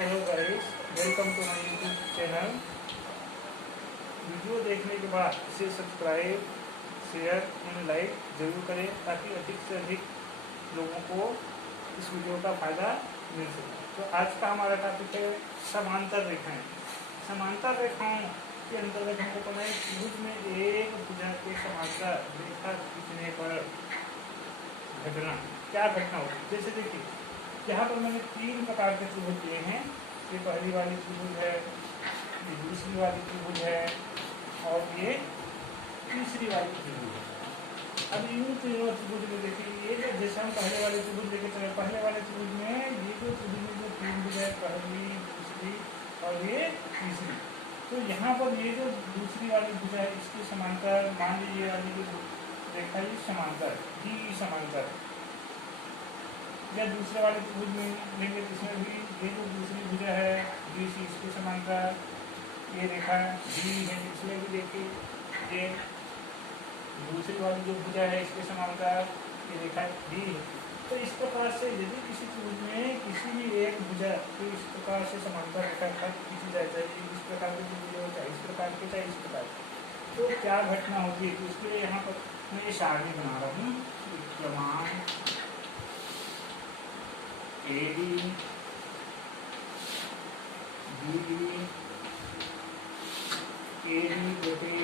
Hello guys, welcome to my YouTube channel. Video देखने के बाद इसे सब्सक्राइब, शेयर एंड लाइक जरूर करें ताकि अधिक से अधिक लोगों को इस वीडियो का फ़ायदा मिल सके। तो आज का हमारा टॉपिक है समांतर रेखाएं। समांतर रेखाओं के अंतर्गत हमको पता है त्रिभुज में एक भुजा के समांतर रेखा खींचने पर घटना क्या घटना होगी। जैसे देखिए, यहाँ पर मैंने 3 प्रकार के त्रिभुज लिए हैं। ये पहली वाली त्रिभुज है, ये दूसरी वाली त्रिभुज है और ये तीसरी वाली त्रिभुज है। अब इन तीनों त्रिभुज में देखिए, ये जो जैसे हम पहले वाले त्रिभुज लेके चले, पहले वाले त्रिभुज में ये जो त्रिभुज में जो 3 भुजा है, पहली, दूसरी और ये तीसरी, तो यहाँ पर ये जो दूसरी वाली भुजा है इसके समांतर मान लीजिए वाली जो रेखा ये समांतर ही समांतर, या दूसरे वाले त्रिभुज में लेंगे जिसमें भी ये जो दूसरी भुजा है BC इसके समांतर ये रेखा D है, इसमें भी देखिए ये दूसरी वाली जो भुजा है इसके समांतर ये रेखा D है। तो इस प्रकार से यदि किसी त्रिभुज में किसी भी एक भुजा तो इस प्रकार से समांतर रेखा खींची जाए, चाहे इस प्रकार की भुजा हो, चाहे इस प्रकार की, चाहे इस प्रकार की, तो क्या घटना होती है। तो इसके लिए यहाँ पर मैं ये सारणी बना रहा हूँ। क्रमांक AD BD AD बटे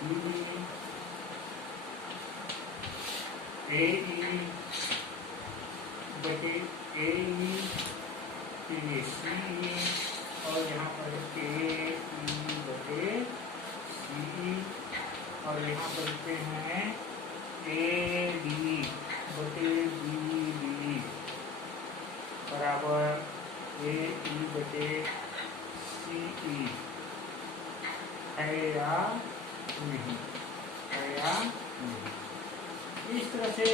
BD AE बटे AE फिर CE और यहाँ पर KE बटे CE और यहाँ पर लिखते हैं AD बटे BD बराबर AE बटे CE है या नहीं, है या नहीं। इस तरह से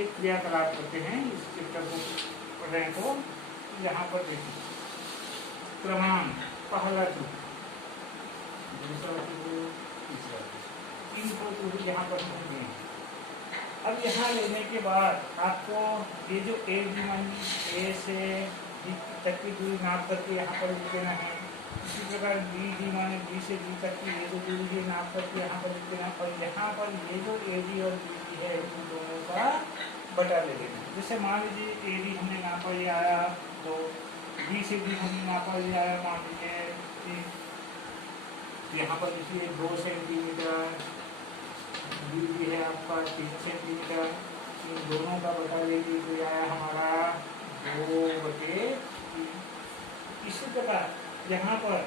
एक क्रियाकलाप करते हैं। इस चित्र को पढ़ रहे तो यहाँ पर देखिए, क्रमांक पहला त्रिभुज, दूसरा त्रिभुज, तीसरा त्रिभुज, 3 त्रिभुज यहाँ पर हम लिए। अब यहाँ लेने के बाद आपको ये जो A से D तक की दूरी नाप करके यहाँ पर लिख देना है। इसी प्रकार BD माने B से D तक की ये जो दूरी नाप करके यहाँ पर लिख देना, और यहाँ पर ये जो AD और BD है इन दोनों का बटा ले लेना। जैसे मान लीजिए AD हमने नापा ये आया, तो B से D हमने नापा ये आया, मान लीजिए यहाँ पर लिखिए 2 सेंटीमीटर, BD है आपका 3 सेंटीमीटर, इन दोनों का बटा ले लीजिए, आया हमारा 2/3। इसी प्रकार यहाँ पर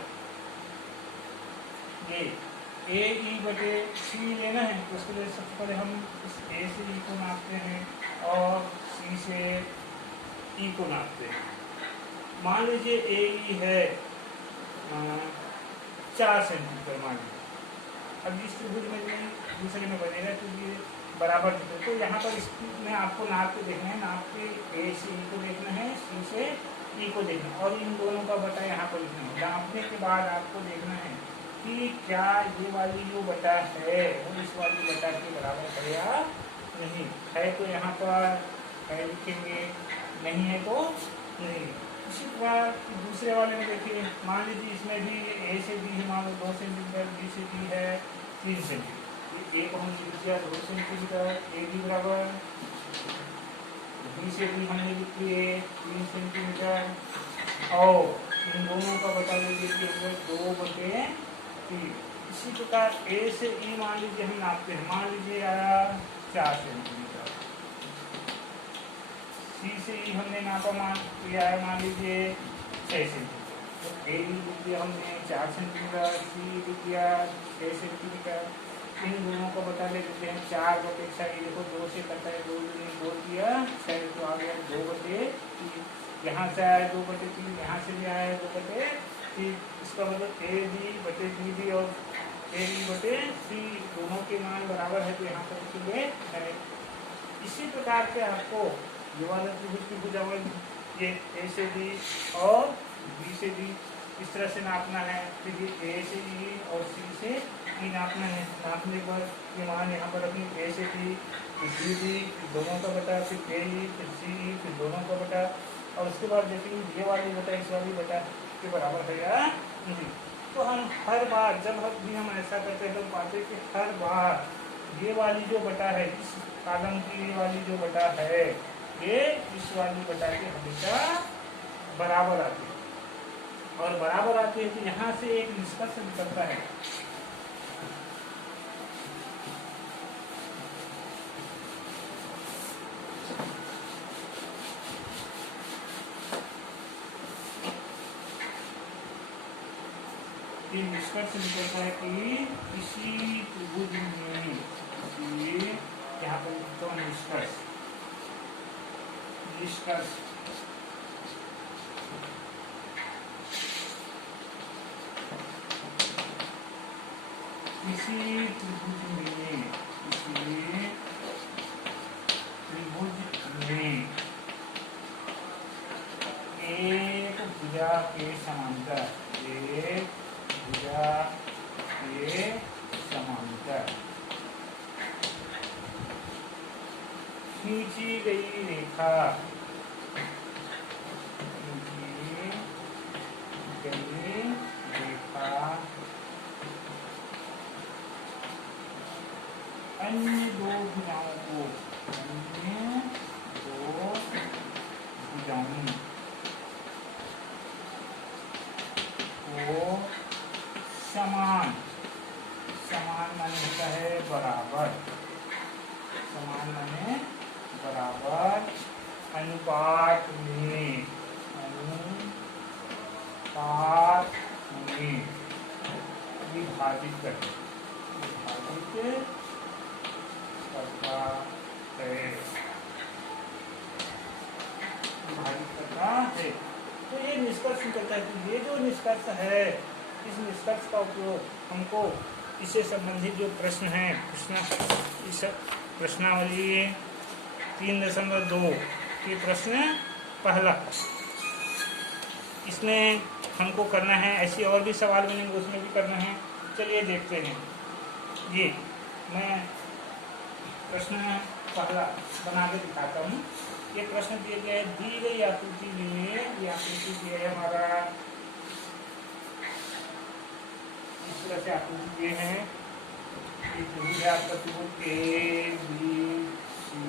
ये AE बटे C लेना है, तो उसके लिए सबसे पहले हम इस A से E को नापते हैं और C से E को नापते हैं। मान लीजिए AE है 4 सेंटीमीटर मान लीजिए। अब इस त्रिभुज में दूसरे में बनेगा तो ये बराबर दिखे, तो यहाँ पर इसमें आपको नाप के देखना है, नाप के A से E को देखना है, C से E को देखना है और इन दोनों का बटा यहाँ पर लिखना है। नापने के बाद आपको देखना है कि क्या ये वाली जो बटा है वो इस वाली बटा के बराबर है या नहीं है, तो यहाँ पर है लिखेंगे, नहीं है तो नहीं। इसी प्रकार दूसरे वाले में देखिए, मान लीजिए इसमें भी A से D है, मान लो 2 सेंटीमीटर, B से D है 3 सेंटीमीटर, A को हमने लिख दिया 2 सेंटीमीटर, AD बराबर B से D हमने लिख दिए 3 सेंटीमीटर और इन दोनों का बता दीजिए 2/3। इसी प्रकार A से E मान लीजिए हम नापते हैं, मान लीजिए आया 4 सेंटीमीटर, C से E हमने नापा मान लीजिए 6 सेंटीमीटर, तो A लिख दिया हमने 4 सेंटीमीटर, C लिख दिया 6 सेंटीमीटर, इन दोनों को बता देते हैं 4/6। ये देखो 2 से करता है, 2 बोल दिया 6, तो आ गया 2/3। यहाँ से आया 2/3, यहाँ से भी आया 2/3। इसका मतलब AD बटे BD और AE बटे C दोनों के मान बराबर है, तो यहाँ पर लिखेंगे है। इसी प्रकार से आपको ये वाला त्रिभुज की भुजाएं ये A से D और B से D इस तरह से नापना है, फिर ये A से E और C से E नापना है। नापने पर ये मान यहाँ पर रखें A से D, फिर BD, फिर दोनों का बटा, फिर AE, फिर CE, फिर दोनों का बटा और उसके बाद देखेंगे ये वाली बटा इस वाली बटा के बराबर है या नहीं। तो हम हर बार जब भी हम ऐसा करते हैं तो पाते हैं कि हर बार ये वाली जो बटा है, इस कॉलम की ये वाली जो बटा है, ये इस वाली बटा के हमेशा बराबर आती है। और बराबर आती है तो यहाँ से एक निष्कर्ष निकलता है। ये निष्कर्ष निकलता है कि किसी त्रिभुज में यहाँ पर तो निष्कर्ष किसी त्रिभुज में एक भुजा के समांतर खींची गई रेखा अन्य दो भुजाओं को समान माने होता है बराबर, समान माने बराबर अनुपात में विभाजित करता है। तो ये निष्कर्ष निकलता है कि ये जो निष्कर्ष है, इस निष्कर्ष का उपयोग हमको इससे संबंधित जो प्रश्न है, इस प्रश्नावली 3.2 के प्रश्न पहला, इसमें हमको करना है। ऐसे और भी सवाल बनेंगे, उसमें भी करना है। चलिए देखते हैं। ये मैं प्रश्न पहला बना के दिखाता हूँ। ये प्रश्न दिया गया है, दी गई आकृति में, ये आकृति दिया है हमारा, इस तरह से आकृति दिए हैं। ये आपका त्रिभुज ए बी सी,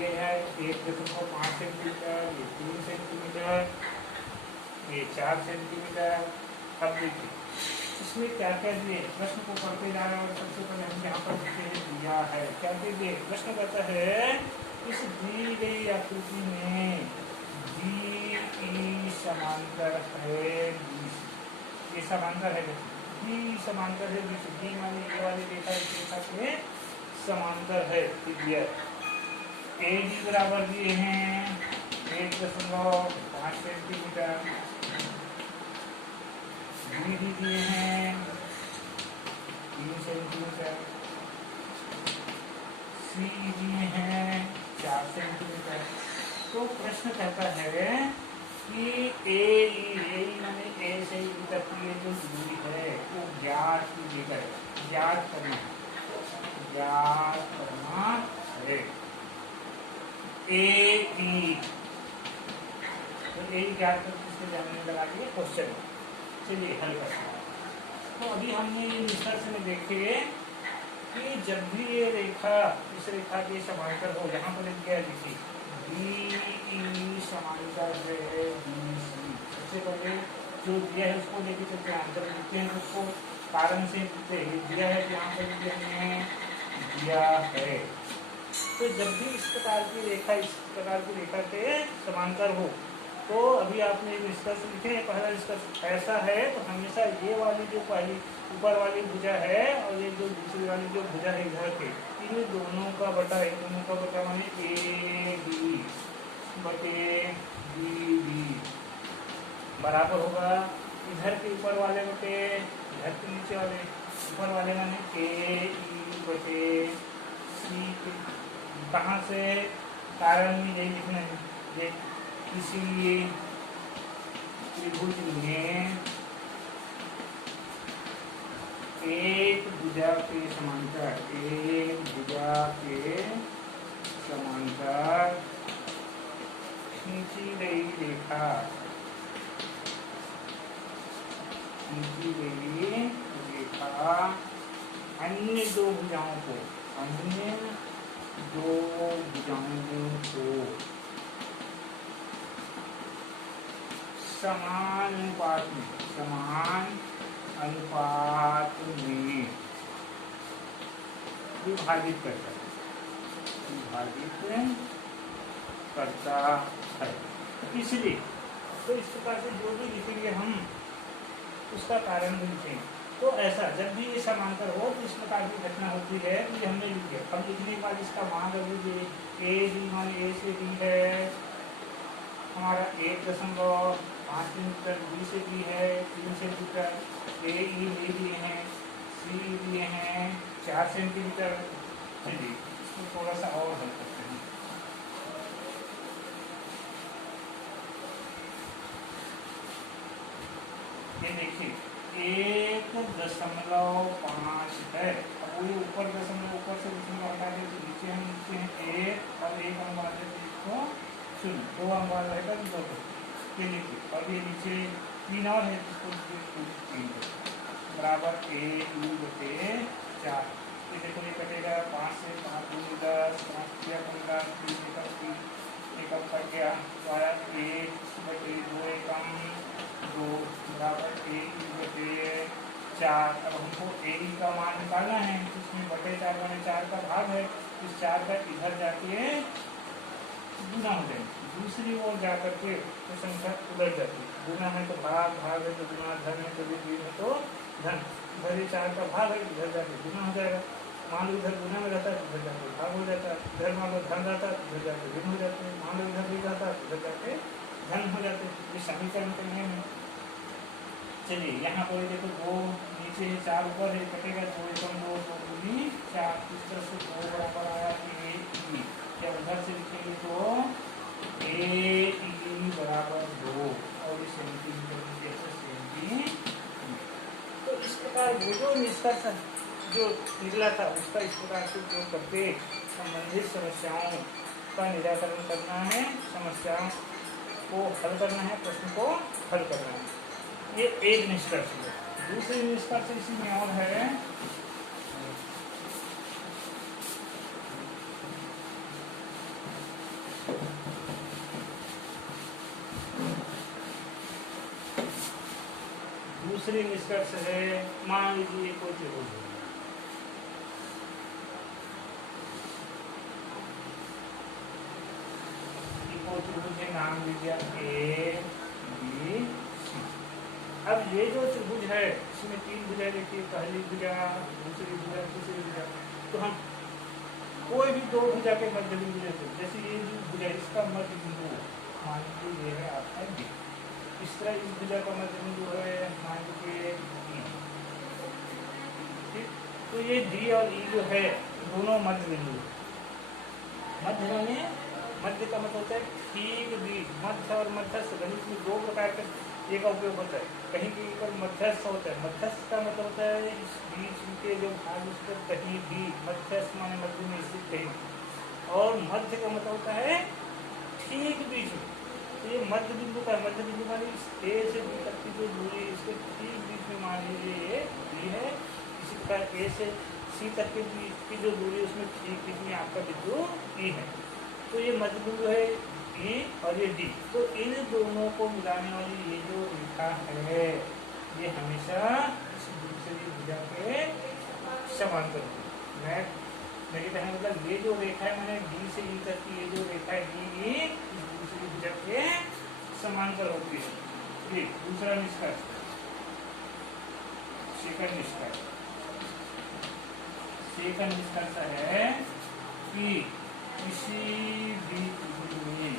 ये है 1.5 सेंटीमीटर, ये 3 सेंटीमीटर, ये 4 सेंटीमीटर। अब देखिए इसमें क्या क्या दिए, प्रश्न को पढ़ते जा रहे हैं। और सबसे पहले हम यहाँ पर दिया है, क्या दिए, प्रश्न कहता है इस दी गई आकृति में डी समांतर है, ये समांतर है, डी समांतर है, डी माने ये वाली रेखा इस रेखा से समांतर है। ए डी बराबर दिए हैं 1.5 सेंटीमीटर, बी डी दिए हैं 3 सेंटीमीटर, सी दिए हैं 4 सेंटीमीटर। तो प्रश्न कहता है कि ए माने ए से ई तक की ये जो दूरी है वो ज्ञात करना है। ए ई, तो ए ज्ञात करके इसके जानने लगा दिए क्वेश्चन। चलिए हल करते हैं। तो अभी हमने ये निष्कर्ष में देखे कि जब भी ये रेखा इस रेखा के समांतर हो, यहाँ पर एक क्या लिखी डी समांतर है बी सी। सबसे पहले जो दिया है उसको लेके चलते हैं, आंसर लिखते हैं उसको कारण से दिया है कि यहाँ पर दिया है। तो जब भी इस प्रकार की रेखा के समांतर हो, तो अभी आपने निष्कर्ष लिखे, पहला निष्कर्ष ऐसा है तो हमेशा ये वाली जो पहली ऊपर वाली भुजा है और ये जो दूसरी वाली जो भुजा है इधर के, इन दोनों का बटा माने ए बी बटे बी डी बराबर होगा इधर के ऊपर वाले बटे इधर के नीचे वाले, ऊपर वाले माने ए ई बटे सी। कहाँ से, कारण में यही लिखना है, ये किसी त्रिभुज में एक भुजा के समांतर, एक भुजा के समांतर खींची गई रेखा, खींची गई रेखा अन्य दो भुजाओं को, अन्य दो भुजाओं को समान अनुपात में विभाजित करता है। इसलिए तो इस प्रकार से जो भी लिखेंगे हम उसका कारण भी लिखेंगे। तो ऐसा जब भी ये समांतर हो तो इस प्रकार की घटना होती है कि हमने लिखे, अब लिखने के बाद इसका मान कर लीजिए ए डी, मान ए से डी है हमारा 1.5 मीटर, बी से बी है 3 सेंटीमीटर, ए ई ले लिए हैं, सी लिए हैं 4 सेंटीमीटर। चलिए इसको थोड़ा सा और हल करते हैं। ये देखिए 1.5 है। अब वो ऊपर दशमलव, ऊपर से दशमलव हटा के तो नीचे हम लिखते हैं 1 और 1 अंक वाले को 0, 2 अंक वाला रहेगा तो 2। ये देखिए और ये नीचे 3 और है जिसको 3 बराबर 1/4। ये देखो ये कटेगा 5 से 5 दूनी 10, 5 3 15, 3 एक अब कट गया तो आया 1/2 एकम 2 बराबर 1/4। अब हमको ए का मान निकालना है, जिसमें बटे 4 माने 4 का भाग है, इस 4 का इधर जाके गुना हो जाएगा, दूसरी ओर जा करके तो संख्या उलट जाती है। गुना है तो भाग, भाग है तो गुना, धन है तो ऋण है तो धन। इधर ये 4 का भाग है, इधर जाके गुना हो जाएगा। मान लो इधर गुना में रहता है, इधर जाके भाग हो जाता है। इधर मान लो धन रहता है, इधर जाके ऋण हो जाते हैं। मान लो इधर ऋण रहता है, इधर जाके धन हो जाते हैं। ये समीकरण के नियम है। चलिए यहाँ पर देखो 2 नीचे 4 ऊपर है, कटेगा 2 एकम 2, 2 दूनी 4। इस तरह से 2 बराबर आया 1 ई। जब उधर से लिखेंगे तो ए बराबर 2 और इस सेंटीमीटर सेंटीमीटर। तो इस प्रकार वो जो निष्कर्ष जो निकला था उसका इस प्रकार से उपयोग करके संबंधित समस्याओं का निराकरण करना है, समस्याओं को हल करना है, प्रश्न को हल करना है। ये एक निष्कर्ष है। दूसरी निष्कर्ष इसी में और है, दूसरी निष्कर्ष है, मान लीजिए कोई त्रिभुज है, त्रिभुज नाम लीजिए ए बी सी। अब ये जो त्रिभुज है इसमें 3 भुजा देखिए, पहली भुजा, दूसरी भुजा, तीसरी भुजा। तो हम कोई भी 2 भुजा के मध्य बिंदु लेते हैं। जैसे ये जो भुजा इसका मध्य बिंदु मान लीजिए ये है आपका डी। इस तरह इस भुजा का मध्य बिंदु है मान लीजिए ई। ठीक, तो ये डी और ई जो है दोनों मध्य बिंदु। मध्य में मध्य का मतलब होता है ठीक बीच। मध्य और मध्यस्थ गणित में 2 प्रकार के ये का उपयोग होता है। कहीं कहीं पर मध्यस्थ होता है, मध्यस्थ का मतलब होता है इस बीच के जो भाग उस पर कहीं भी, मध्यस्थ माने मध्य में स्थित कहीं। और मध्य का मतलब होता है ठीक बीच में। तो ये मध्य बिंदु का, मध्य बिंदु माने ए से बी तक की जो दूरी इसके ठीक बीच में मान लीजिए ये बी है। इसी प्रकार ए से सी तक के बीच की जो दूरी उसमें ठीक बीच में आपका बिंदु ई है। तो ये मध्य बिंदु है ई और ये डी। तो इन दोनों को मिलाने वाली ये जो रेखा है ये हमेशा इस दूसरी भुजा के समांतर होती है। मेरे कहने मतलब ये जो रेखा है मैंने डी से ई तक की ये जो रेखा है डी ई इस दूसरी भुजा के समांतर होती है। ये दूसरा निष्कर्ष, सेकंड निष्कर्ष है कि किसी भी त्रिभुज में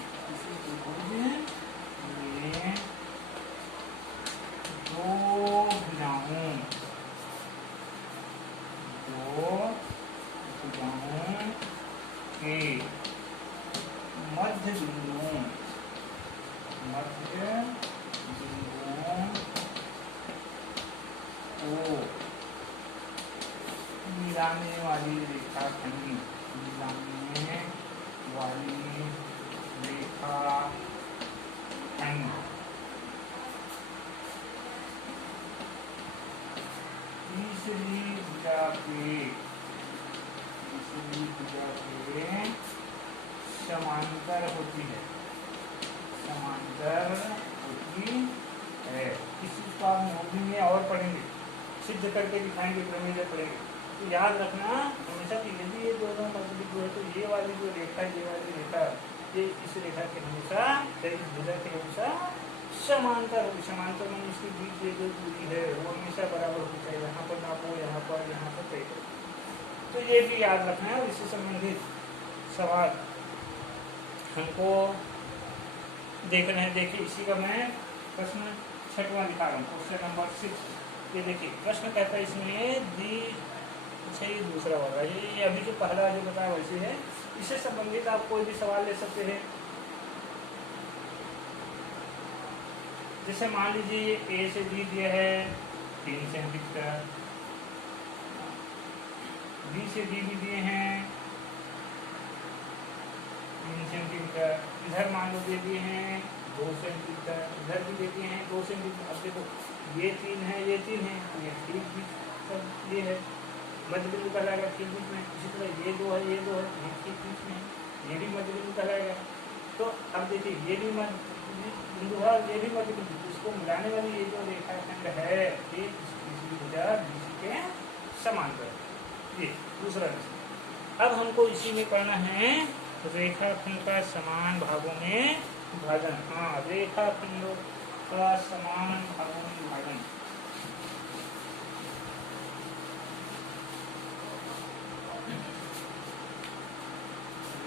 दो भुजाओं के मध्य बिंदुओं को मिलाने वाली रेखाखंड, मिलाने वाली रेखाखंड तीसरी भुजा के समांतर होती है, समांतर होती है। इस चीज को आप मूवी में और पढ़ेंगे, सिद्ध करके दिखाएंगे, प्रमेय पढ़ेंगे। तो याद रखना हमेशा कि यदि ये दोनों मजबूत है तो ये वाली जो रेखा, ये वाली रेखा, ये इस रेखा के हमेशा, इस भुजा के हमेशा समांतर होगी। समांतर में इसके बीच ये जो दूरी है वो हमेशा बराबर होनी चाहिए। यहाँ पर नापो, यहाँ पर तय करो। तो ये भी याद रखना है। इससे संबंधित सवाल हमको देखना है। देखिए इसी का मैं प्रश्न 6वां दिखा रहा हूँ, क्वेश्चन नंबर 6। ये देखिए प्रश्न कहता है इसमें अच्छा ये दूसरा वाला, ये अभी जो पहला जो बताया वैसे है। इससे संबंधित आप कोई भी सवाल ले सकते हैं। जैसे मान लीजिए ए से बी दिया है 3 सेंटीमीटर, बी से डी भी दिए हैं 3 सेंटीमीटर, इधर मान लो दे दिए हैं 2 सेंटीमीटर, इधर भी दे दिए हैं 2 सेंटीमीटर। अब देखो ये 3 है, ये 3 है, ये ठीक भी सब ये है, मध्य बिंदु कहलाएगा ठीक बीच में। इसी तरह ये 2 है, ये 2 है, ये ठीक बीच में, ये भी मध्य बिंदु कहलाएगा। तो अब देखिए ये भी मध्य बिंदु है, ये भी मध्य बिंदु, इसको मिलाने वाली ये जो रेखाखंड है ये तीसरी भुजा बीसी के समांतर है। ये दूसरा विषय। अब हमको इसी में करना है रेखाखंड का समान भागों में विभाजन। हाँ, रेखाखंडों का समान भागों में विभाजन।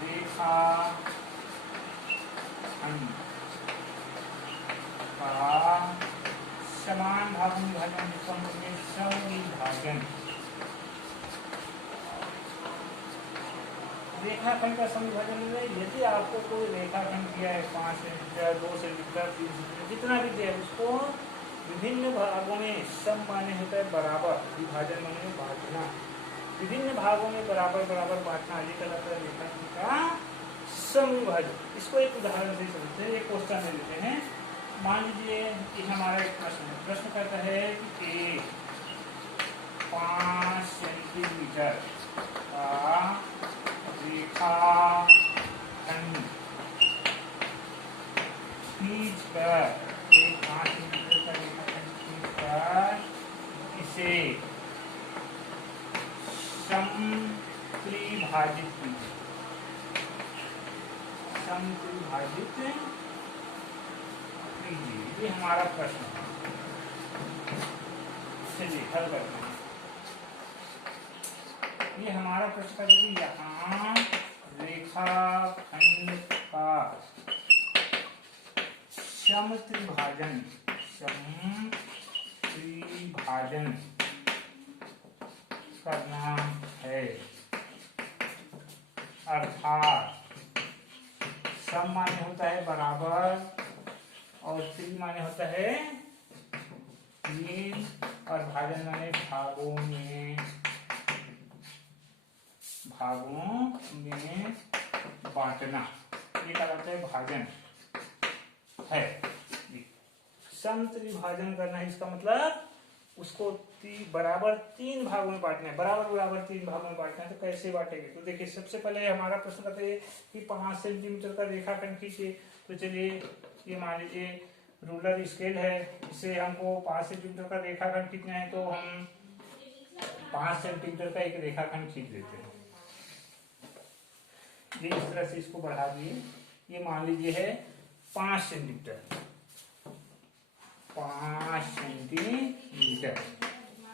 रेखाखंड का समान भागों में विभाजन, समविभाजन। रेखाखंड का समविभाजन में यदि आपको कोई रेखाखंड दिया है 5 सेंटीमीटर, 2 सेंटीमीटर, 3 सेंटीमीटर, जितना भी दिया है उसको विभिन्न भागों में सम माने होता है बराबर, विभाजन माने बांटना, विभिन्न भागों में बराबर बराबर बांटना, ये कहलाता है रेखाखंड का समविभाजन। इसको एक उदाहरण से समझते हैं। एक क्वेश्चन ले लेते हैं। मान लीजिए कि हमारा एक प्रश्न है। प्रश्न कहता है कि 5 सेंटीमीटर का रेखाखंड खींचकर, एक 5 सेंटीमीटर का रेखाखंड खींचकर इसे समत्रिभाजित कीजिए, समत्रिभाजित कीजिए। ये हमारा प्रश्न है। चलिए हल करते हैं। ये हमारा प्रश्न का देखिए यहाँ रेखाखंड का समत्रिभाजन करना है। अर्थात सम माने होता है बराबर और त्रि माने होता है 3 और भाजन माने भागों में बांटना। ये कहलाता है भाजन है। समत्रिभाजन करना है, इसका मतलब उसको बराबर 3 भागों में बांटना है, बराबर 3 भागों में बांटना है। तो कैसे बांटेंगे? तो देखिए सबसे पहले हमारा प्रश्न कहता है कि 5 सेंटीमीटर का रेखाखंड खींचिए। तो चलिए ये मान लीजिए रूलर स्केल है, इससे हमको 5 सेंटीमीटर का रेखाखंड खींचना है। तो हम 5 सेंटीमीटर का एक रेखाखंड खींच लेते हैं। ये इस तरह से इसको बढ़ा दिए। ये मान लीजिए है 5 सेंटीमीटर, 5 सेंटीमीटर।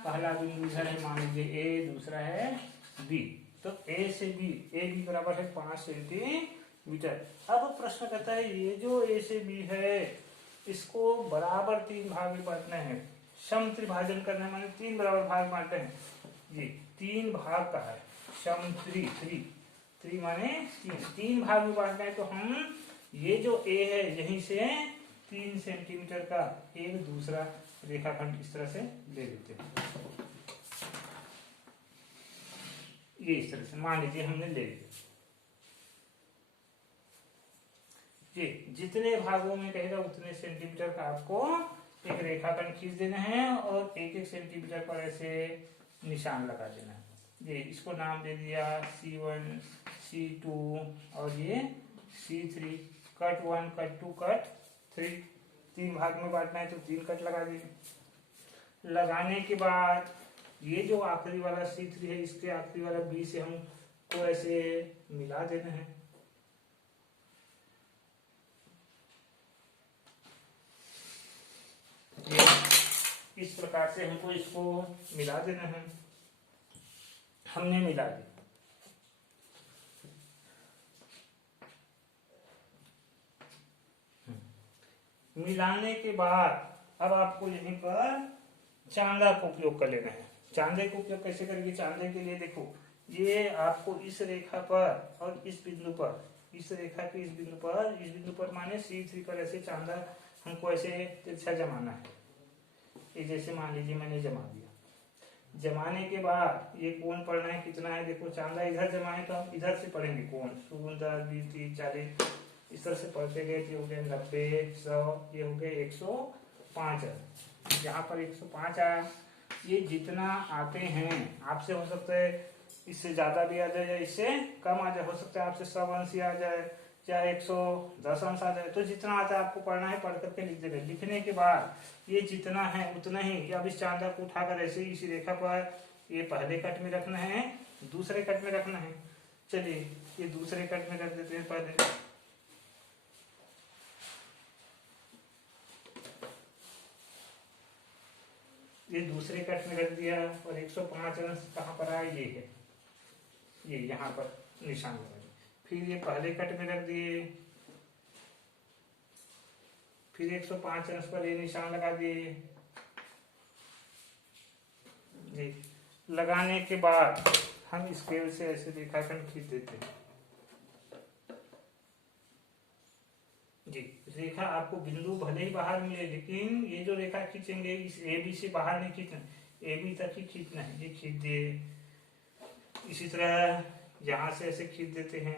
पहला बिंदु इधर है, मान लीजिए ए, दूसरा है बी। तो ए से बी, ए बी बराबर है 5 सेंटीमीटर। अब प्रश्न कहता है ये जो ए से बी है इसको बराबर 3 भाग में बांटना है, समत्रिभाजन करना है, माने 3 बराबर भाग बांटते हैं। ये 3 भाग का है, समत्रि, त्रि माने 3 भाग में बांटना है। तो हम ये जो ए है यहीं से 3 सेंटीमीटर का एक दूसरा रेखाखंड इस तरह से ले लेते हैं। ये इस तरह से मान लीजिए हमने ले लिया। ये जितने भागों में कहेगा उतने सेंटीमीटर का आपको एक रेखाखंड खींच देना है और एक एक सेंटीमीटर पर ऐसे निशान लगा देना है। ये इसको नाम दे दिया C1, C2 और ये C3। Cut 1, cut 2, cut 3। 3 भाग में बांटना है तो 3 कट लगा दिए। लगाने के बाद ये जो आखिरी वाला C3 है इसके आखिरी वाला B से हमको ऐसे मिला देना है। इस प्रकार से हमको इसको मिला देना है। हमने मिला दिया। मिलाने के बाद अब आपको यहीं पर चांदा का उपयोग कर लेना है। चांदे का उपयोग कैसे करेंगे? चांदे के लिए देखो, ये आपको इस रेखा पर और इस बिंदु पर, इस रेखा के इस बिंदु पर माने C3 पर ऐसे चांदा हमको ऐसे तिरछा जमाना है। ये जैसे मान लीजिए मैंने जमा दिया। जमाने के बाद ये कोण पढ़ना है कितना है, देखो चांदा इधर जमा है तो हम इधर से पढ़ेंगे कोण 0, 10, 20, 30, 40 इस तरह से पढ़ते गए। ये हो गए 90, 100, ये हो गए 105। यहाँ पर 105 आया। ये जितना आते हैं आपसे हो सकता है इससे ज्यादा भी आ जाए या इससे कम आ जाए, हो सकता है आपसे 100 अंश आ जाए या 110 अंश आ जाए। तो जितना आता है आपको पढ़ना है, पढ़ करके लिख देना। लिखने के बाद ये जितना है उतना ही अब इस चांदा को उठाकर ऐसे इसी रेखा पर ये पहले कट में रखना है, दूसरे कट में रखना है। चलिए ये दूसरे कट में रख देते हैं पहले। ये दूसरे कट में रख दिया और 105 अंश कहाँ पर आया, ये है, ये यहाँ पर निशान लगा दिया। फिर ये पहले कट में रख दिए, फिर 105 अंश पर ये निशान लगा दिए। जी लगाने के बाद हम स्केल से ऐसे रेखाखंड खींच देते हैं। जी रेखा आपको बिंदु भले ही बाहर मिले, लेकिन ये जो रेखा खींचेंगे इस AB से बाहर नहीं खींचना, AB तक ही खींचना है। ये खींच दिए। इसी तरह यहां से ऐसे खींच देते हैं।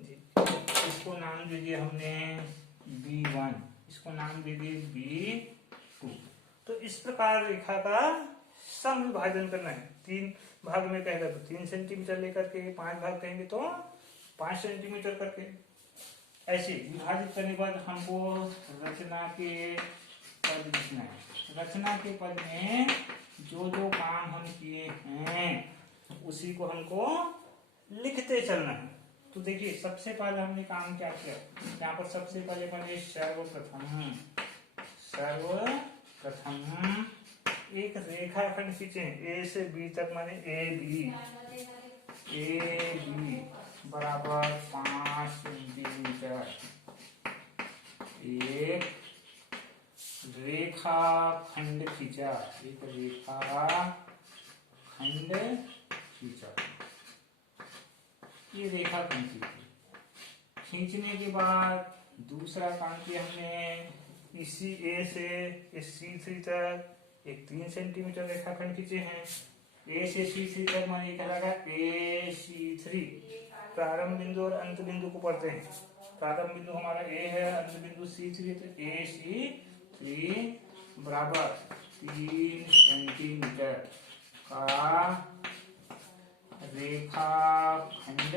जी इसको नाम दे दिया हमने B1, इसको नाम दे दिए B2। तो इस प्रकार रेखा का सम विभाजन करना है। 3 भाग में कहेगा तो 3 सेंटीमीटर लेकर के, 5 भाग कहेंगे तो 5 सेंटीमीटर करके ऐसे विभाजित करने के बाद हमको रचना के पद लिखना है। रचना के पद में जो जो काम हम किए हैं उसी को हमको लिखते चलना है। तो देखिए सबसे पहले हमने काम क्या किया, यहाँ पर सबसे पहले बने सर्वप्रथम एक रेखाखंड खींचे A से B तक, माने AB बराबर 5 सेंटीमीटर। एक रेखाखंड खींचा, एक रेखाखंड खींचा। ये रेखाखंड खींचने के बाद दूसरा काम किया हमने, इसी A से इस C3 तक एक 3 सेंटीमीटर रेखाखंड खींचे हैं। A से C3 तक मानिए कहलाएगा AC3। प्रारंभ बिंदु और अंत बिंदु को पढ़ते हैं। प्रारंभ बिंदु हमारा A है, अंत बिंदु C3, तो AC3 बराबर 3 सेंटीमीटर का रेखाखंड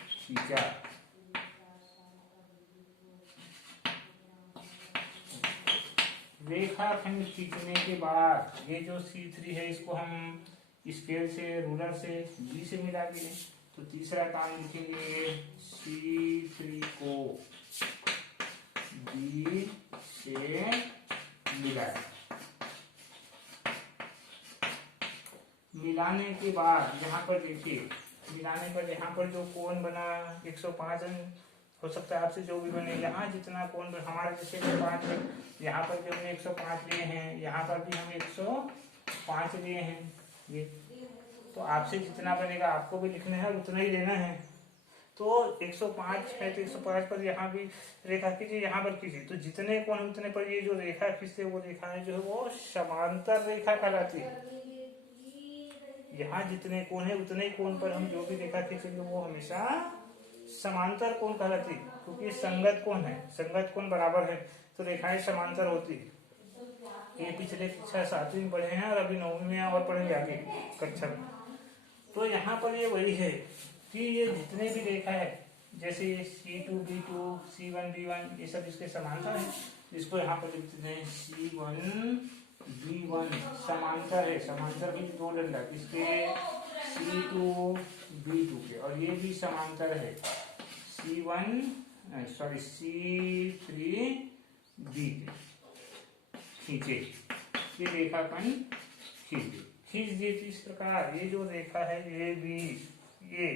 खींचा। रेखाखंड खींचने के बाद ये जो C3 है इसको हम स्केल से, रूलर से B से मिला दिए। तो तीसरा काम लिखेंगे C3 को B से मिलाएं। मिलाने के बाद यहाँ पर देखिए, मिलाने पर यहाँ पर जो कोण बना 105 हो सकता है आपसे जो भी बने, यहाँ जितना कोण हमारे जैसे 105 है, यहाँ पर भी हमने 105 लिए हैं, यहाँ पर भी हम 105 लिए हैं। ये तो आपसे जितना बनेगा आपको भी लिखना है और उतना ही लेना है। तो 105 है तो 105 पर यहाँ भी रेखा खींचिए, यहाँ पर खींचिए, तो जितने कोण उतने पर ये जो रेखा खींचते वो रेखा है जो है वो समांतर रेखा कहलाती है। यहाँ जितने कोण है उतने ही कोण पर हम जो भी रेखा खींचेंगे वो हमेशा समांतर कोण कहलाती है, क्योंकि संगत कोण है, संगत कोण बराबर है तो रेखाएं समांतर होती है। ये पिछले कक्षा 7वीं में पढ़े हैं और अभी 9वीं में और पढ़ेंगे आगे कक्षा में। तो यहाँ पर ये वही है कि ये जितने भी रेखा है जैसे C2 B2 C1 B1 ये सब इसके समांतर है, इसको यहाँ पर लिखते हैं C1 B1 समांतर है, समांतर की दो डंडा इसके C2 B2 के, और ये भी समांतर है C3 B के। खींचे ये रेखाखंड खींच दिए इस प्रकार। ये जो रेखा है ये भी ये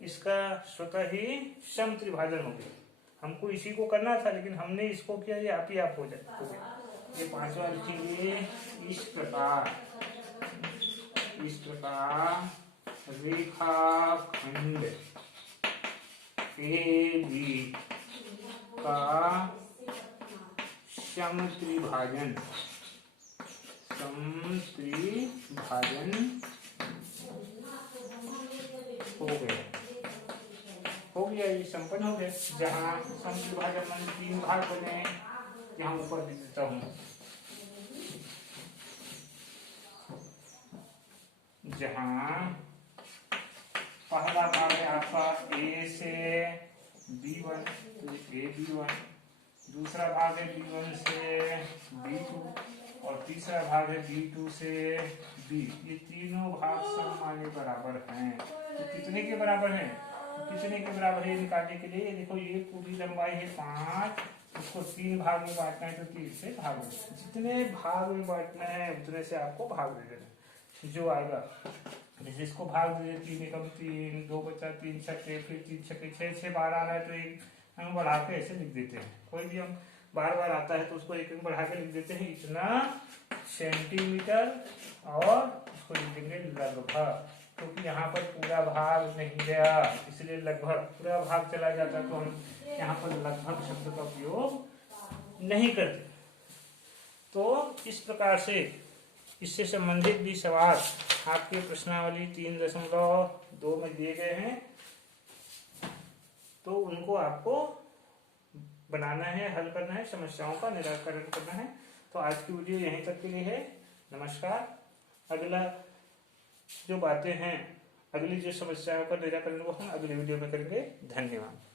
इसका स्वतः ही समत्रिभाजन हो गया। हमको इसी को करना था लेकिन हमने इसको किया, ये आप ही आप हो जाए। ये पांचवा लिखिए इस प्रकार रेखाखंड ए बी का समत्रिभाजन हो गया ये संपन्न हो गया। जहाँ समत्रिभाजन में 3 भाग बने हैं, यहाँ ऊपर भी देता हूँ। जहाँ पहला भाग है आपका A से B1 तो AB1, दूसरा भाग है B1 से B2 और तीसरा भाग है B2 से B। ये तीनों भाग सममाने बराबर हैं। तो कितने के बराबर हैं? कितने के बराबर है निकालने के लिए देखो, ये पूरी लंबाई है 5, उसको 3 भाग में बांटना है तो 3 से भाग में, जितने भाग में बांटना है उतने से आपको भाग दे देना जो आएगा। जैसे इसको भाग दे 3 एकम 3, 2 बचा 3 छक्के, फिर 3 छक्के 6, 6 बार आ रहा है तो एक हम बढ़ा के ऐसे लिख देते हैं। कोई भी हम बार बार आता है तो उसको एक बढ़ा के लिख देते हैं इतना सेंटीमीटर, और उसको लिख देंगे लगभग, क्योंकि यहाँ पर पूरा भाग नहीं गया इसलिए लगभग। पूरा भाग चला जाता तो हम यहाँ पर लगभग शब्द का उपयोग नहीं करते। तो इस प्रकार से इससे संबंधित भी सवाल आपके प्रश्नावली 3.2 में दिए गए हैं, तो उनको आपको बनाना है, हल करना है, समस्याओं का निराकरण करना है। तो आज की वीडियो यहीं तक के लिए है। नमस्कार। अगला जो बातें हैं, अगली जो समस्याओं का निराकरण वो हम अगली वीडियो में करेंगे। धन्यवाद।